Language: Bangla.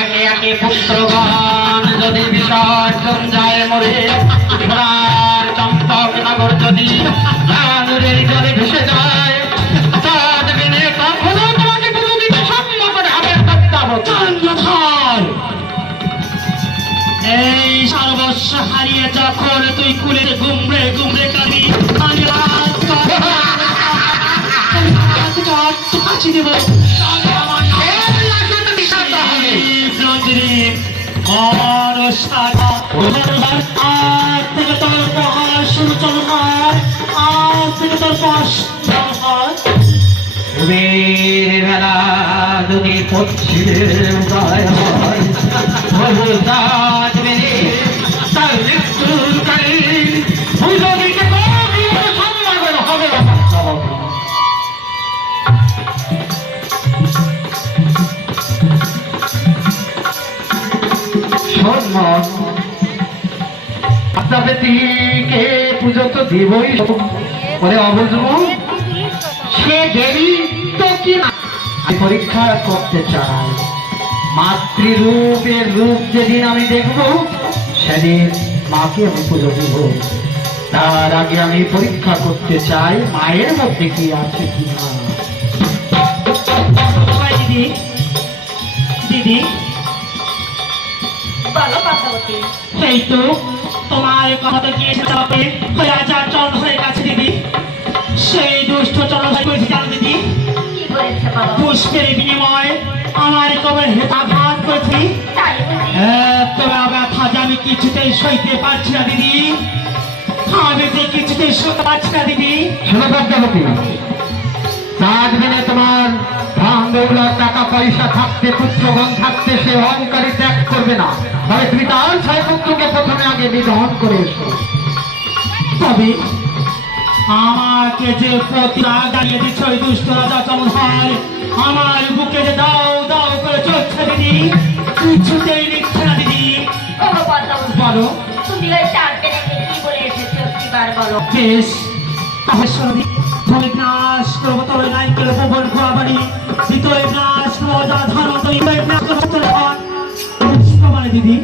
একে একে পুত্রগণ যদি বিসর্জন যায় মরে, সোনার চম্পক নগর যদি আগুনের জলে ভেসে যায়, চাঁদ দিনে কখনো তোমাকে পুজো দিতে সম্মত হবে তত্ত্বাবধান। এই সর্বস্ব হারিয়ে যখন তুই কুলে গুমড়ে গুমড়ে কাঁদি, আমি ফাঁসি দেব। আজ থেকে তোর প্রহার শুরু চলো হয়, আজ থেকে তোর বেলা যদি পশ্চিমে উদয় হয়, ভগবান মেনে তার মৃত্যুর কালে পুজো দিতে সম্মান হবে। সম্মান আপনাকে পুজো তো দেবই, বলে অবুঝবো সে দেবী তো কি না পরীক্ষা করতে চাই। মাতৃরূপের রূপ যেদিন আমি দেখব, সেদিন মাকে আমি পুজো দিব। তার আগে আমি পরীক্ষা করতে চাই মায়ের মধ্যে কি আছে কিনা। দিদি দিদি এই তো তোমার কথা গিয়েছে চাপে হয়ে আচার চরণ হয়ে গেছে দিদি। সেই দুষ্ট চরণ হয়ে করেছে জানো দিদি, পুষ্পের বিনিময় আমার কবে হেতাঘাত করেছি। তবে ব্যথা যে আমি কিছুতেই সইতে পারছি না দিদি, আমি যে কিছুতেই সইতে পারছি না দিদি। শোনো পদ্মাবতী, চাঁদ দিনে তোমার ধন দৌলত টাকা পয়সা থাকতে, পুত্রগণ থাকতে সে অহংকারী ত্যাগ করবে না। তবে তুমি তার ছয় পুত্রকে প্রথমে আগে নিধন করে এসো। তবে আমাকে যে প্রতিরাগ দাঁড়িয়ে দিচ্ছে ওই দুষ্ট রাজা চমৎকার, আমার বুকে যে দাও দাও করে চলছে দিদি, কিছুতেই নিচ্ছে না দিদি। বলো বেশ, তাহলে শোনো দিদি, তুমি নাশ করবো তোর নাইকেল ভবন খোয়া বাড়ি, দ্বিতীয় নাশ করবো ধন, দিদি